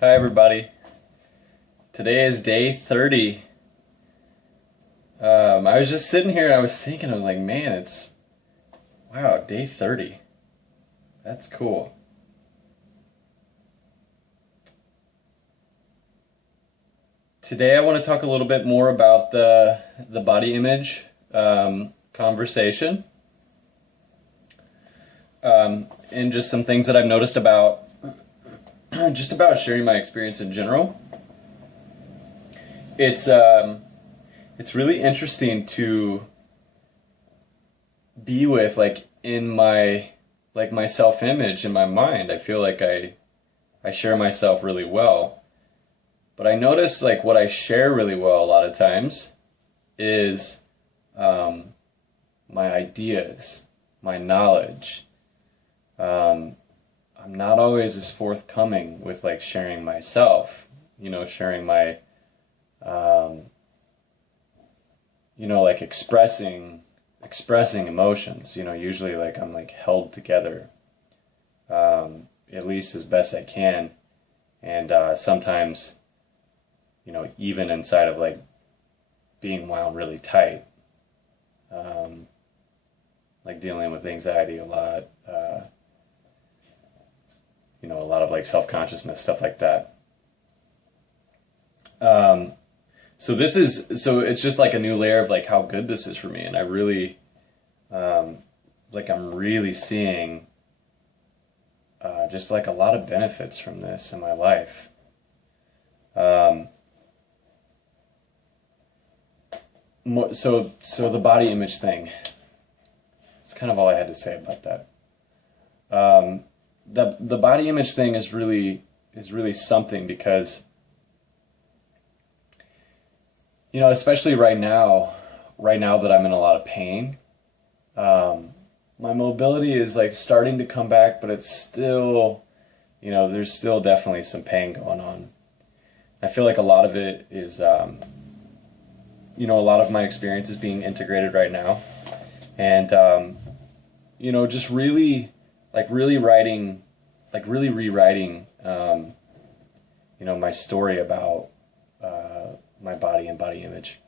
Hi everybody. Today is day 30. I was just sitting here and I was thinking, I was like, man, wow, day 30. That's cool. Today I want to talk a little bit more about the body image conversation, and just some things that I've noticed about just about sharing my experience in general. It's really interesting to be with, like, in my self-image in my mind. I feel like I share myself really well. But I notice, like, what I share really well a lot of times is my ideas, my knowledge. I'm not always as forthcoming with, like, sharing myself, sharing my like expressing emotions. Usually, like, I'm, like, held together, at least as best I can, and sometimes, even inside of, like, being wound really tight, like dealing with anxiety a lot, a lot of, like, self-consciousness, stuff like that. So it's just like a new layer of, like, how good this is for me, and I really, I'm really seeing just, like, a lot of benefits from this in my life. So the body image thing. That's kind of all I had to say about that. The body image thing is really something, because especially right now that I'm in a lot of pain, my mobility is, like, starting to come back, but it's still, there's still definitely some pain going on. I feel like a lot of it is, a lot of my experience is being integrated right now, and just really writing, like, really rewriting, my story about my body and body image.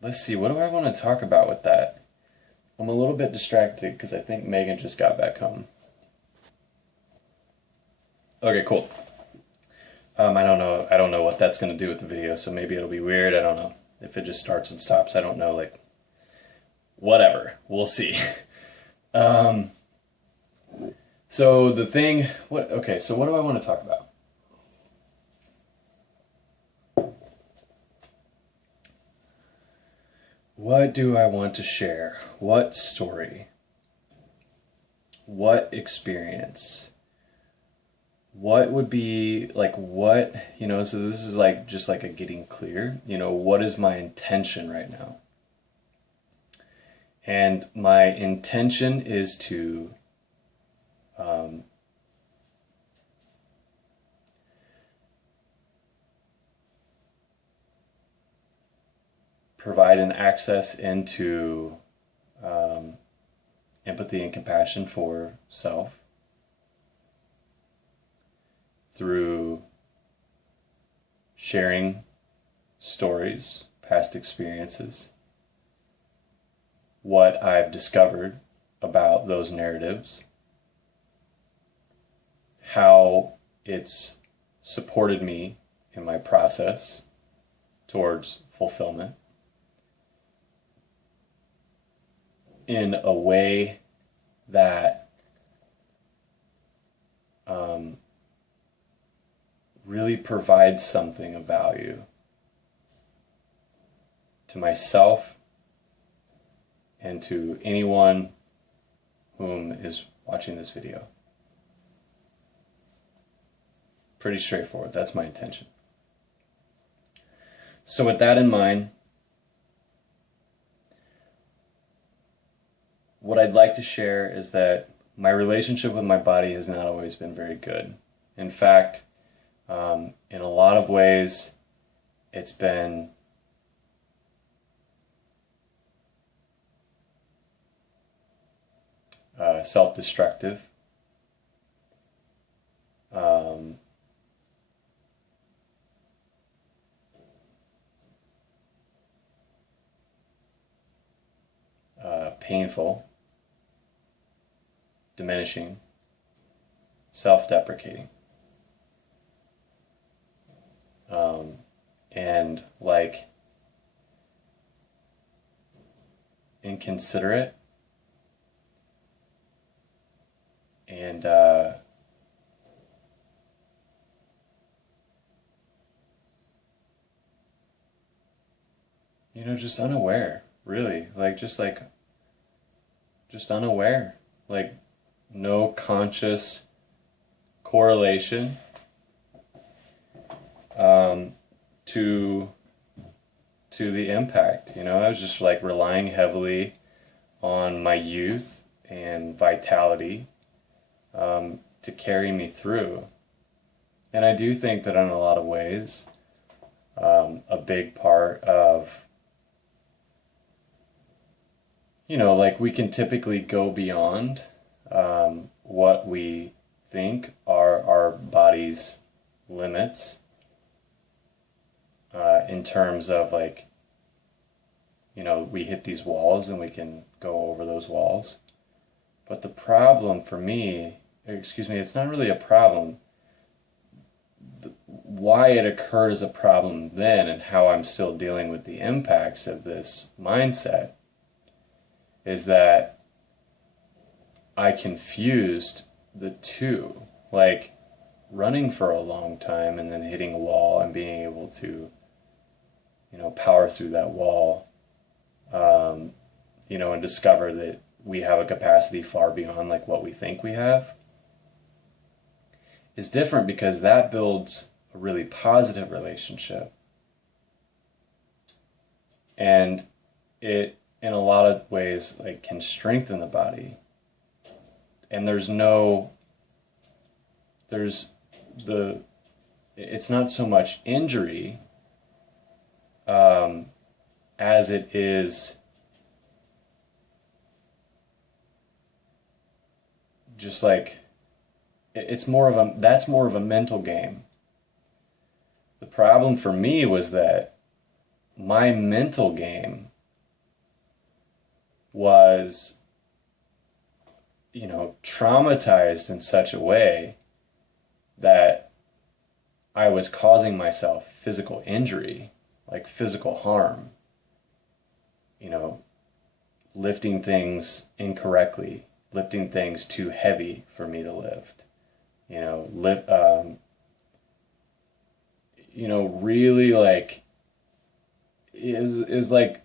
Let's see, what do I want to talk about with that? I'm a little bit distracted because I think Megan just got back home. Okay, cool. I don't know what that's going to do with the video, so maybe it'll be weird. I don't know if it just starts and stops. I don't know, like, whatever. We'll see. So the thing, so what do I want to talk about? What do I want to share? What story? What experience? What would be, like, so this is, like, just like a getting clear, what is my intention right now? And my intention is to provide an access into empathy and compassion for self through sharing stories, past experiences, what I've discovered about those narratives, how it's supported me in my process towards fulfillment, in a way that really provides something of value to myself and to anyone whom is watching this video. Pretty straightforward. That's my intention. So with that in mind, what I'd like to share is that my relationship with my body has not always been very good. In fact, in a lot of ways, it's been self-destructive. Um, Painful, diminishing, self-deprecating, and like inconsiderate, and just unaware, really, just unaware, like no conscious correlation to the impact. I was just like relying heavily on my youth and vitality to carry me through. And I do think that in a lot of ways, a big part of, like we can typically go beyond what we think are our body's limits in terms of like, we hit these walls and we can go over those walls. But the problem for me, it's not really a problem. Why it occurred as a problem then and how I'm still dealing with the impacts of this mindset is that I confused the two. Like running for a long time and then hitting a wall and being able to, power through that wall, and discover that we have a capacity far beyond like what we think we have is different because that builds a really positive relationship. And it, in a lot of ways, like can strengthen the body. And it's not so much injury as it is just like, that's more of a mental game. The problem for me was that my mental game was, traumatized in such a way that I was causing myself physical injury, like physical harm, lifting things incorrectly, lifting things too heavy for me to lift, really like, is like,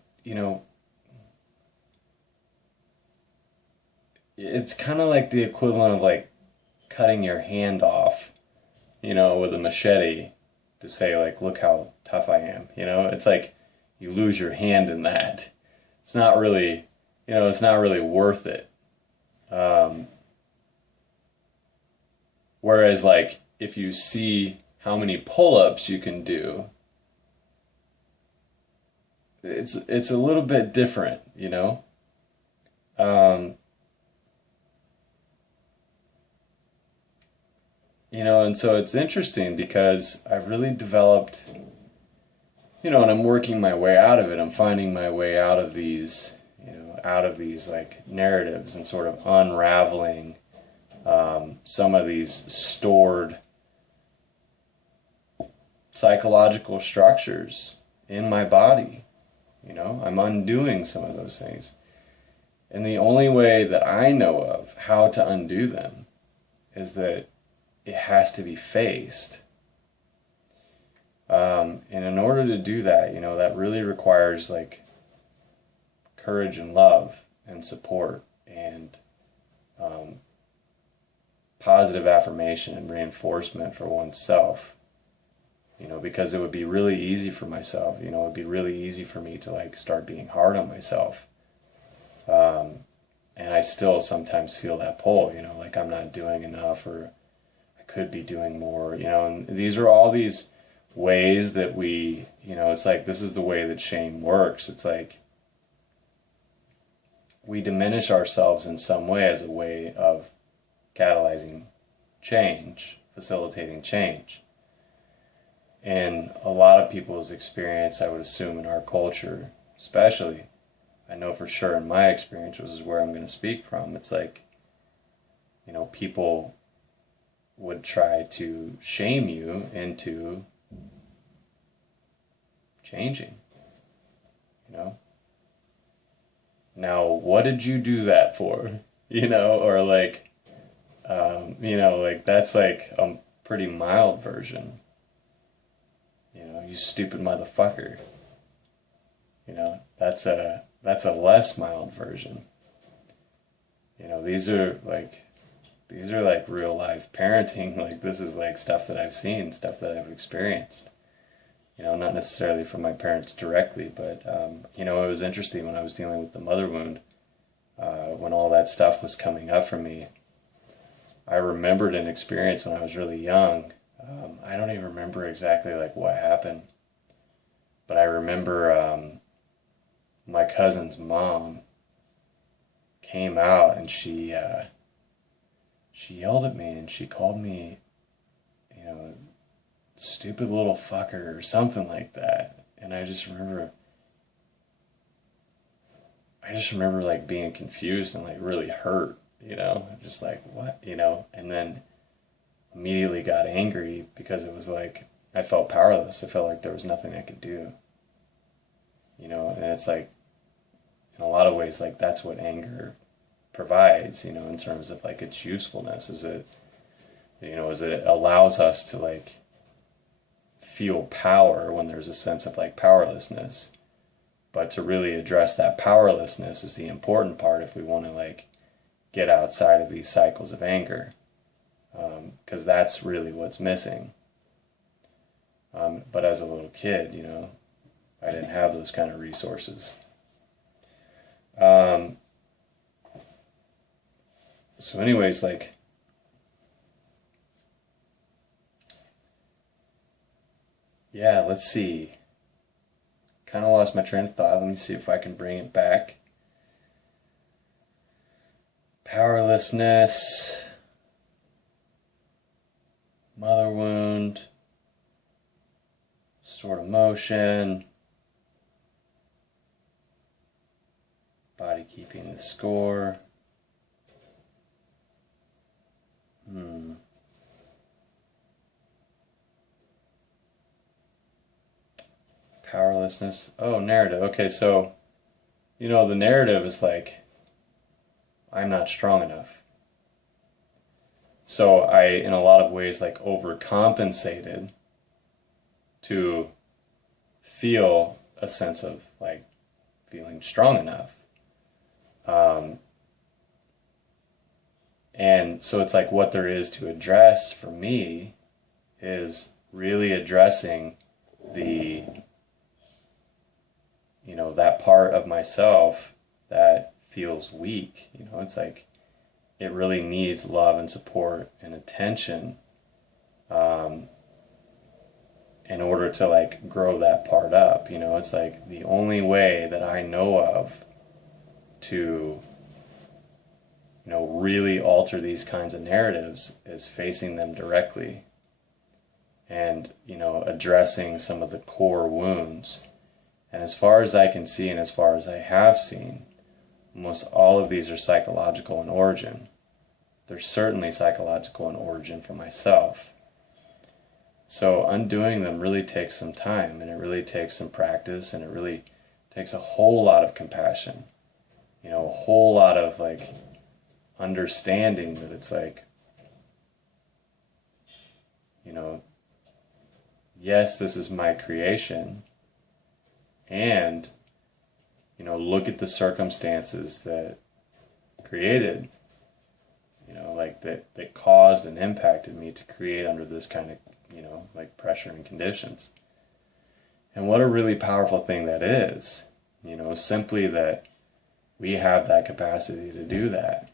it's kind of like the equivalent of like cutting your hand off, with a machete to say like, look how tough I am. It's like you lose your hand in that. It's not really, it's not really worth it. Whereas like if you see how many pull-ups you can do, it's a little bit different, and so it's interesting because I've really developed, and I'm working my way out of it. I'm finding my way out of these, like narratives and sort of unraveling some of these stored psychological structures in my body. I'm undoing some of those things. And the only way that I know of how to undo them is that it has to be faced. And in order to do that, that really requires like courage and love and support and positive affirmation and reinforcement for oneself. Because it would be really easy for myself, it would be really easy for me to like start being hard on myself. And I still sometimes feel that pull, like I'm not doing enough or I could be doing more, and these are all these ways that we, it's like, this is the way that shame works. It's like, we diminish ourselves in some way as a way of catalyzing change, facilitating change. And a lot of people's experience, I would assume in our culture, especially, I know for sure in my experience, which is where I'm going to speak from, it's like, people would try to shame you into changing, Now, what did you do that for? Or like, that's like a pretty mild version. You stupid motherfucker. That's a less mild version. These are like real life parenting. Like, this is like stuff that I've seen, stuff that I've experienced. Not necessarily from my parents directly, but it was interesting when I was dealing with the mother wound, when all that stuff was coming up for me. I remembered an experience when I was really young. I don't even remember exactly like what happened, but I remember my cousin's mom came out and she yelled at me and she called me, stupid little fucker or something like that. And I just remember like being confused and like really hurt, just like, what, and then immediately got angry because it was like I felt powerless. I felt like there was nothing I could do, and it's like, in a lot of ways, like that's what anger provides, in terms of like its usefulness, is it allows us to like feel power when there's a sense of like powerlessness. But to really address that powerlessness is the important part if we want to like get outside of these cycles of anger, because that's really what's missing. But as a little kid, I didn't have those kind of resources. So anyways, like, yeah, let's see. Kind of lost my train of thought. Let me see if I can bring it back. Powerlessness, mother wound, stored emotion, body keeping the score. Powerlessness. Oh, narrative. Okay, so, the narrative is like, I'm not strong enough. So I, in a lot of ways, like overcompensated to feel a sense of like feeling strong enough. And so it's like what there is to address for me is really addressing the, that part of myself that feels weak. It's like it really needs love and support and attention in order to like grow that part up. It's like the only way that I know of to really alter these kinds of narratives is facing them directly and addressing some of the core wounds. And as far as I can see, and as far as I have seen, almost all of these are psychological in origin. They're certainly psychological in origin for myself. So undoing them really takes some time, and it really takes some practice, and it really takes a whole lot of compassion. A whole lot of like understanding that it's like, yes, this is my creation, and look at the circumstances that created, like that caused and impacted me to create under this kind of, like pressure and conditions. And what a really powerful thing that is, simply that we have that capacity to do that,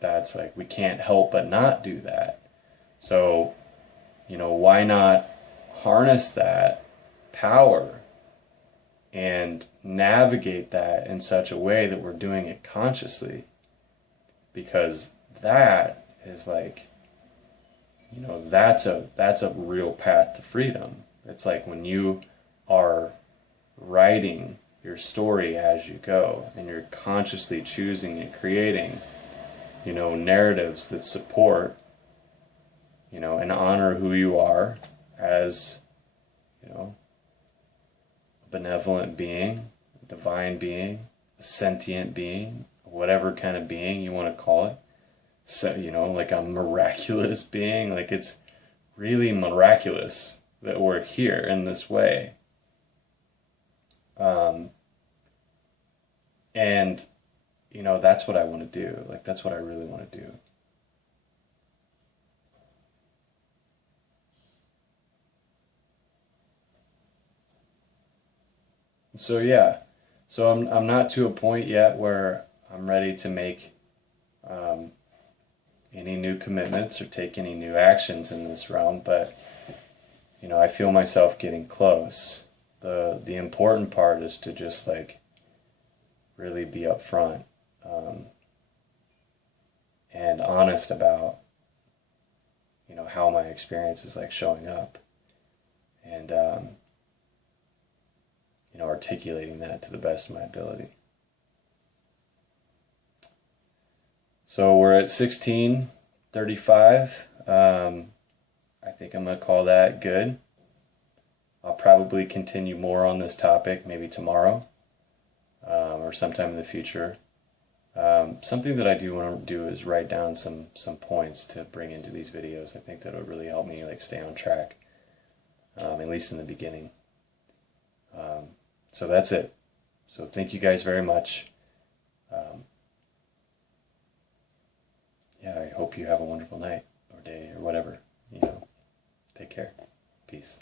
that's like, we can't help but not do that. So, why not harness that power and navigate that in such a way that we're doing it consciously, because that is like, you know, that's a real path to freedom. It's like when you are writing your story as you go and you're consciously choosing and creating, you know, narratives that support, you know, and honor who you are as, you know, a benevolent being, a divine being, a sentient being, whatever kind of being you want to call it. So, you know, like a miraculous being. Like, it's really miraculous that we're here in this way. And, you know, that's what I want to do. Like, that's what I really want to do. So, yeah. So I'm not to a point yet where I'm ready to make um, any new commitments or take any new actions in this realm, but, you know, I feel myself getting close. The important part is to just like really be upfront and honest about, you know, how my experience is like showing up, and you know, articulating that to the best of my ability. So we're at 16:35. I think I'm going to call that good. I'll probably continue more on this topic maybe tomorrow or sometime in the future. Something that I do want to do is write down some points to bring into these videos. I think that would really help me like stay on track, at least in the beginning. So that's it. So thank you guys very much. Yeah, I hope you have a wonderful night or day or whatever. You know, take care. Peace.